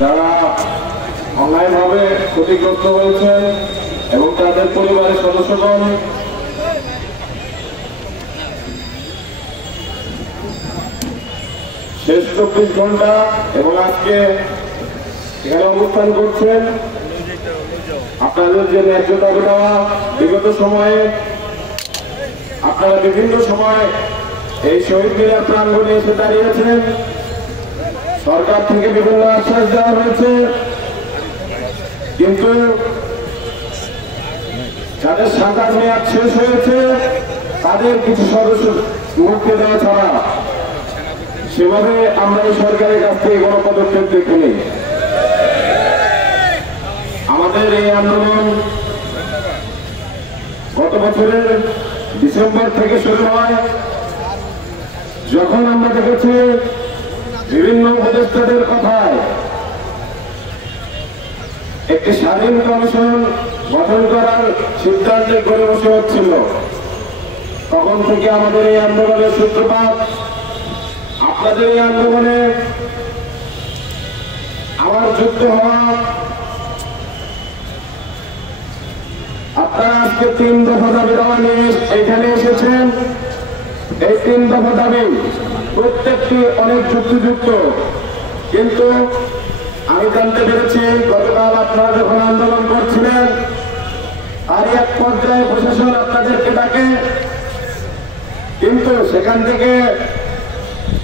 যারা অন্যায়ভাবে ক্ষতিগ্রস্ত হয়েছেন এবং তাদের পরিবারের সদস্যগণ শেষ 24 ঘন্টা এবং আজকে এখানে অবস্থান করছেন, আপনাদের যে ন্যায্য দাবি দেওয়া বিগত সময়ে আপনারা বিভিন্ন সময় এই শহীদ মিনার প্রাঙ্গণে এসে দাঁড়িয়েছেন। সরকার থেকে বিভিন্ন আশ্বাস দেওয়া হয়েছে, কিন্তু যাদের সাজার মেয়াদ শেষ হয়েছে তাদের কিছু সদস্য মুক্তি দেওয়া ছাড়া সেভাবে আমরা এই সরকারের কাছ থেকে কোনো পদক্ষেপ দেখিনি। আমাদের এই আন্দোলন গত বছরের ডিসেম্বর থেকে শুরু হয়, যখন আমরা দেখেছি বিভিন্ন উপদেষ্টাদের কথায় একটি স্বাধীন কমিশন গঠন করার সিদ্ধান্তে করে বসে হচ্ছিল, তখন থেকে আমাদের এই আন্দোলনের সূত্রপাত। আপনাদের এই আন্দোলনে আমার যুক্ত হওয়া, আপনারা আজকে 3 দফা দাবি দেওয়া নিয়ে এখানে এসেছেন। এই 3 দফা দাবি প্রত্যেকটি অনেক যুক্তিযুক্ত, কিন্তু আমি জানতে পেরেছি গতকাল আপনারা যখন আন্দোলন করছিলেন আর এক পর্যায়ে প্রশাসন আপনাদেরকে ডাকে, কিন্তু সেখান থেকে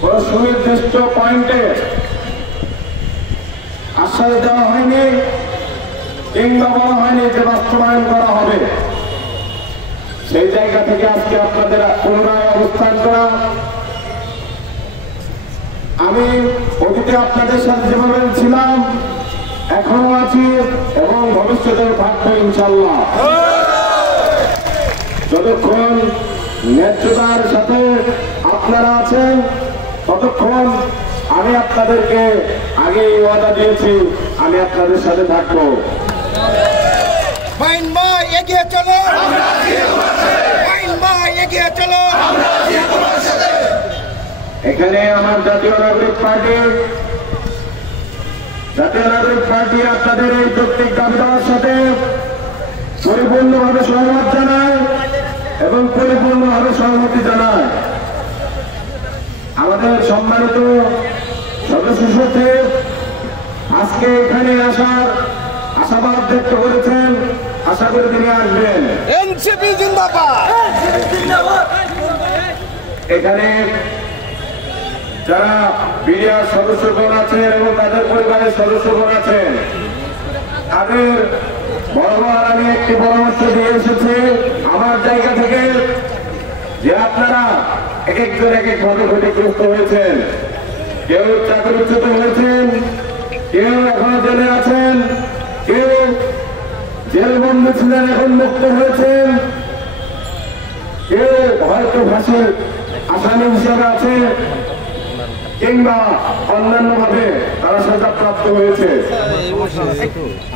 কোন সুনির্দিষ্ট পয়েন্টে আশ্বাস দেওয়া হয়নি কিংবা বলা হয়নি যে বাস্তবায়ন করা হবে। সেই জায়গা থেকে আজকে আপনাদের পুনরায় অবস্থান করা। আমি অতীতে আপনাদের সাথে যেভাবে ছিলাম এখনো আছি এবং ভবিষ্যতেও থাকবো ইনশাল্লাহ। যতক্ষণ ন্যায্যতার সাথে আপনারা আছেন ততক্ষণ আমি আপনাদেরকে আগেই ওয়াদা দিয়েছি আমি আপনাদের সাথে থাকবো। এগিয়ে চলো, এগিয়ে চলো। এখানে আমার জাতীয় নাগরিক পার্টি আপনাদের এই প্রত্যেক দাবি দেওয়ার সাথে পরিপূর্ণভাবে সহমত জানায় এবং পরিপূর্ণভাবে সহমতি জানায়। আমাদের সম্মানিত সদস্য সচিব আজকে এখানে আসার আশাবাদ ব্যক্ত করেছেন, আশা করি তিনি আসবেন। এনসিপি জিন্দাবাদ। এখানে যারা বিডিআর সদস্যগণ আছেন এবং তাদের পরিবারের সদস্যগণ আছেন তাদের বরাবর আমি একটি পরামর্শ দিয়ে এসেছি আমার জায়গা থেকে, যে আপনারা এক একজন এক এক ভাবে ক্ষতিগ্রস্ত হয়েছেন। কেউ চাকরিচ্যুত হয়েছেন, কেউ এখনো জেলে আছেন, কেউ জেলবন্দী ছিলেন এখন মুক্ত হয়েছেন, কেউ হয়তো ফাঁসির আসামি হিসাবে আছে কিংবা অন্যান্য ভাবে তারা সাজা প্রাপ্ত হয়েছে।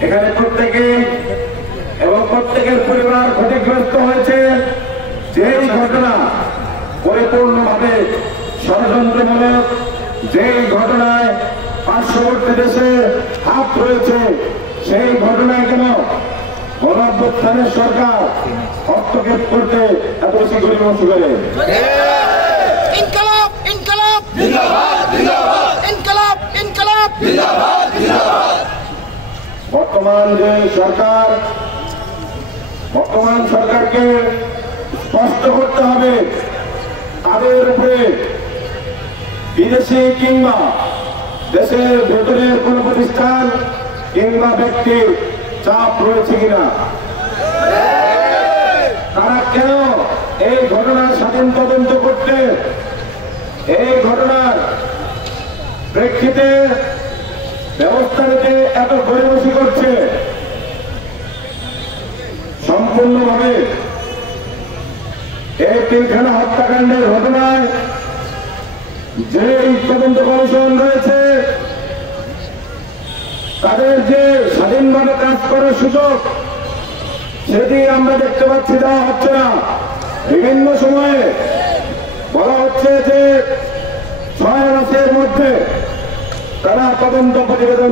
এখানে প্রত্যেকেই এবং প্রত্যেকের পরিবার ক্ষতিগ্রস্ত হয়েছে। যেই ঘটনা পরিপূর্ণভাবে ষড়যন্ত্রমূলক, যেই ঘটনায় পার্শ্ববর্তী দেশে হাত রয়েছে, সেই ঘটনায় কেন গণঅভ্যুত্থানের সরকার হস্তক্ষেপ করতে এত বেশি গরিমস করে? ইনকলাব, ইনকলাব জিন্দাবাদ, জিন্দাবাদ। ইনকলাব, ইনকলাব জিন্দাবাদ, জিন্দাবাদ। বর্তমান সরকারকে স্পষ্ট করতে হবে তাদের উপরে বিদেশি কিংবা দেশের ভেতরের কোন প্রতিষ্ঠান কিংবা ব্যক্তির চাপ রয়েছে কিনা। তারা কেন এই ঘটনার স্বাধীন তদন্ত করতে, এই ঘটনার প্রেক্ষিতে ব্যবস্থা নিতে এত গরিমসি করছে? সম্পূর্ণভাবে এই পিলখানা হত্যাকাণ্ডের ঘটনায় যে তদন্ত কমিশন রয়েছে তাদের যে স্বাধীনভাবে কাজ করার সুযোগ সেটি আমরা দেখতে পাচ্ছি দেওয়া হচ্ছে না। বিভিন্ন সময়ে বলা হচ্ছে যে 6 মাসের মধ্যে তারা তদন্ত প্রতিবেদন